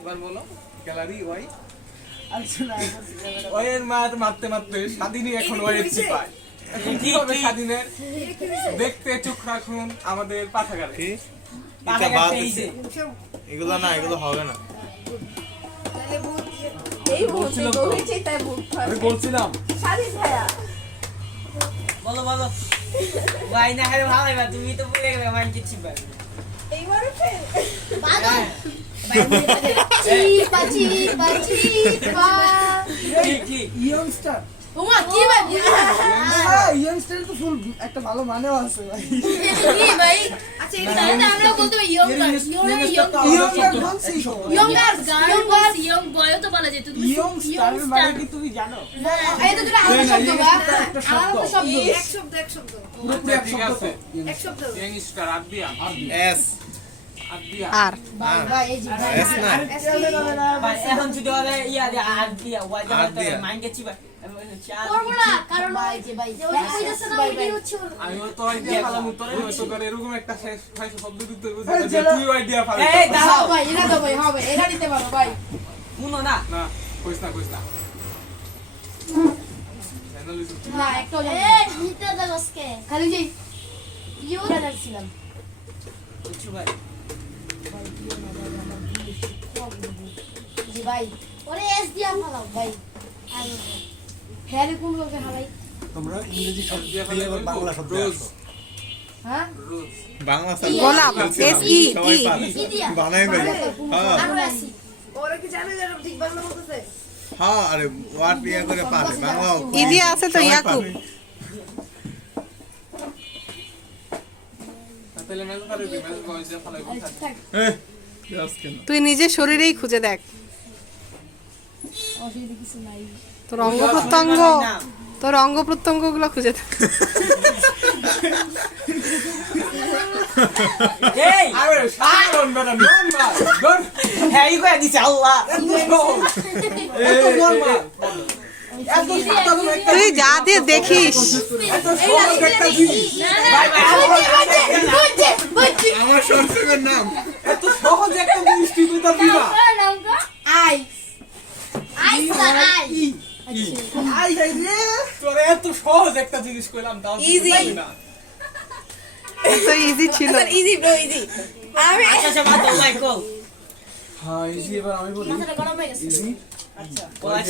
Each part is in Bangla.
এবার বলো গ্যালারি ওয়াই আলোচনা ওয়ের মার মারতে মারতে স্বাধীনই এখন ওয়ের চিপায় কি হবে স্বাধীনের দেখতে চোখ রাখুন আমাদের পাঠাগারে এটা বাদ দিছে এগুলো না এগুলো হবে না এই বলতে বলেছি তাই বলতে আমি বলছিলাম স্বাধীন ভাইয়া বলো বলো ভাই না হলে ভালো হবে তুমি তো বলে গেলে মাইন্ড কিছু পাবে এইবার উঠে হ্যাঁ। চিপা চিপা চিপা কি ইয়ংস্টার ওমা কি ভাই ইয়ংস্টার তো ফুল একটা ভালো মানেও আছে ভাই কি ভাই আচ্ছা এটা আমরা বলতে ইয়ঙ্গার ইয়ংস্টার বলছি ইয়ঙ্গার ইয়ং বয় তো বলা যেত তুমি ইয়ংস্টার মানে কি তুমি জানো এই তো যেটা আলাদা শব্দ বা একটা শব্দ। আলাদা শব্দ এক শব্দ পুরোপুরি এক ঠিক শব্দ আছে এক শব্দ ইয়ংস্টার আদিয়া এস আদিয়া আর ভাই এই যে এস না ভাই এখন যদি ওরে ইয়া দিয়ে আর দিয়া ওয়াই আর দিয়ে দিয়া। মাইন্ড কিছু পাবে করবো না কারণ ভাই যে ভাই যে ওই কইতাছে না ওই হচ্ছে আমি তো আইডিয়া ফালাম তোরে হয়তো করে এরকম একটা শেষ ভাই শব্দ দিতে এই বুঝা যে যেটা- তুই আইডিয়া ফালাম এই দাও ভাই এটা দাও ভাই হবে এটা নিতে পারো ভাই শুনো না না কইস না জানালিস না একটাও জানি এ নিতে দাসকে খালি যে ইউ রাখছিলাম কিছু ভাই জি ভাই ওরে এস দিয়া ফলাও ভাই আর হ্যাঁ কোন লোকে হালাই তোমরা ইংরেজি শব্দ আদিয়া দিয়ে এবার বাংলা শব্দ রোজ আসো হ্যাঁ রোজ বাংলা গোলাপ, SE, সবাই E। পারে কি দিয়া বানাই ভাই হ্যাঁ আরো আসি ওরা কি জানে যে ঠিক বাংলা বলতেছে হ্যাঁ আরে ওয়ার্ড ইয়া করে পারে বাংলা ইদি আছে তো সবাই ইয়াকুব পারে। তাহলে মেল পারে মেল কইস যে ফালাই কথা এই, যাস কেন? তুই নিজের শরীরেই খুঁজে দেখ অসুবিধা কিছু নাই তোর অঙ্গ প্রত্যঙ্গ তোর অঙ্গ প্রত্যঙ্গ গুলো খুঁজে দেখ এই আরে সাধারণ বেটা নরমাল ডন হ্যাঁ ই কই দিছে আল্লাহ এত নরমাল তুই যা দিয়ে দেখিস এত সহজ একটা জিনিস ভাই ভাই আমার সরসের নাম এত সহজ একটা জিনিস তুই কইতা দিবা নামটা আই আইস আই আই হাই রে তোরে এত সহজ একটা জিনিস কইলাম তাও তুই Easy. পারবি না তো ইজি ছিল ইজি ব্রো ইজি আমি আচ্ছা আচ্ছা বাদ দাও ভাই কল হ্যাঁ ইজি এবার আমি বলি মাথাটা গরম হয়ে গেছে ইজি ওরা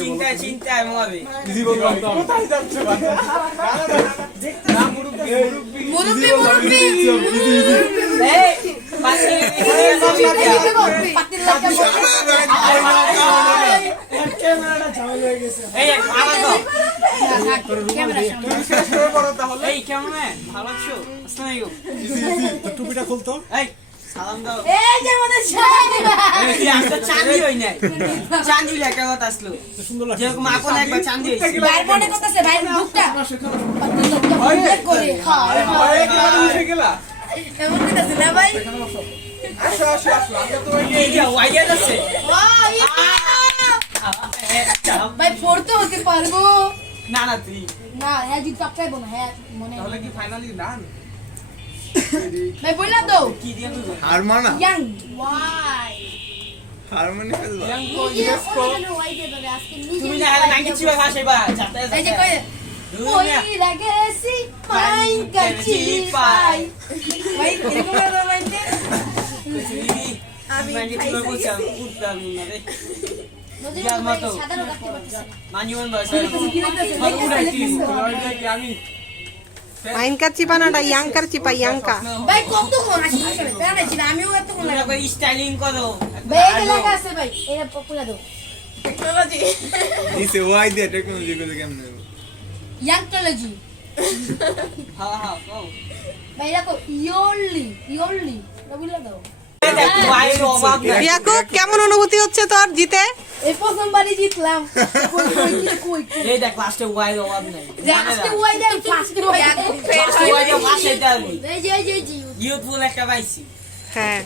চিন্তা মগাবে ইজি বললাম তো কোথায় যাচ্ছে বাচ্চা না মুরব্বি মুরব্বি এই পাতি পাতিল লাগা ক্যামেরাটা ঝামেলা হয়ে গেছে এই আমার দাও ক্যামেরা সামনে তুই শেষ করে পড়ো তাহলে এই কেমন ভালো আছো আসসালামু আলাইকুম তো টুপিটা খুলতো এই সালাম দাও এই যে আমাদের শাইনি এই কি আজকে চাঁদি হই নাই চাঁদি লেখা কথা আসলো তো সুন্দর লাগছে যেরকম আপন একবার চাঁদি হইছে ভাই মনে করতেছে ভাই বুকটা করে আরে কি মানে উঠে গেলা এমন করতেছে না ভাই আসো আমরা তোমাকে এই যে ওয়াইয়া আছে ভাই পড়তে হতে পারবো না না তুই না হ্যাঁ জিত পাকাইবো না হ্যাঁ মনে তাহলে কি ফাইনালি ডান ভাই বললাম তো কি দিয়ে তুই হারমানা ইয়াং ওয়াই হারমানি ফেলবা ইয়াংকো নিজে ইয়েসকো ফোনে ওয়াই দিয়ে দেবে আজকে নিজে তুমি না হলে মাইকে চিবা ভাষাই বা যাতে এই যে কই ওই লাগেছি মাইন কাছি পাই ভাই এরকম না মাইনতে আমি মাইকে চিবা বলছিলাম উঠতে আমি না রে নদীর ইয়ার মতো। সাধারণ কাটতে পারতেছে মানিওন ভাই আমি মাইনকার চিপানাটা ইয়াংকার চিপা ইয়াংকা ভাই কত কোন আসি আসলে প্যানে ছিল আমিও এত কোন তুমি লাগা একবার স্টাইলিং করো ভাই এই লাগা আছে ভাই এটা পপুলা দাও টেকনোলজি দিছে ওয়াই দিয়ে টেকনোলজি করে কেমনে ইয়াং টেকনোলজি হ্যাঁ হ্যাঁ কও ভাই রাখো ইয়রলি রবিলা দাও এই দেখ ওয়াইয়ের অভাব নাই ইয়াকুব কেমন অনুভূতি হচ্ছে তোর জিতে এই প্রথমবারই জিতলাম কই কই এই দেখ লাস্টে ওয়াইয়ের অভাব নাই যে আজকে ওয়াই দেন ফার্স্ট ওয়াই লাস্টে ওয়াইয়ের ভাষাই দাও এই যে ইউথফুল একটা পাইছি হ্যাঁ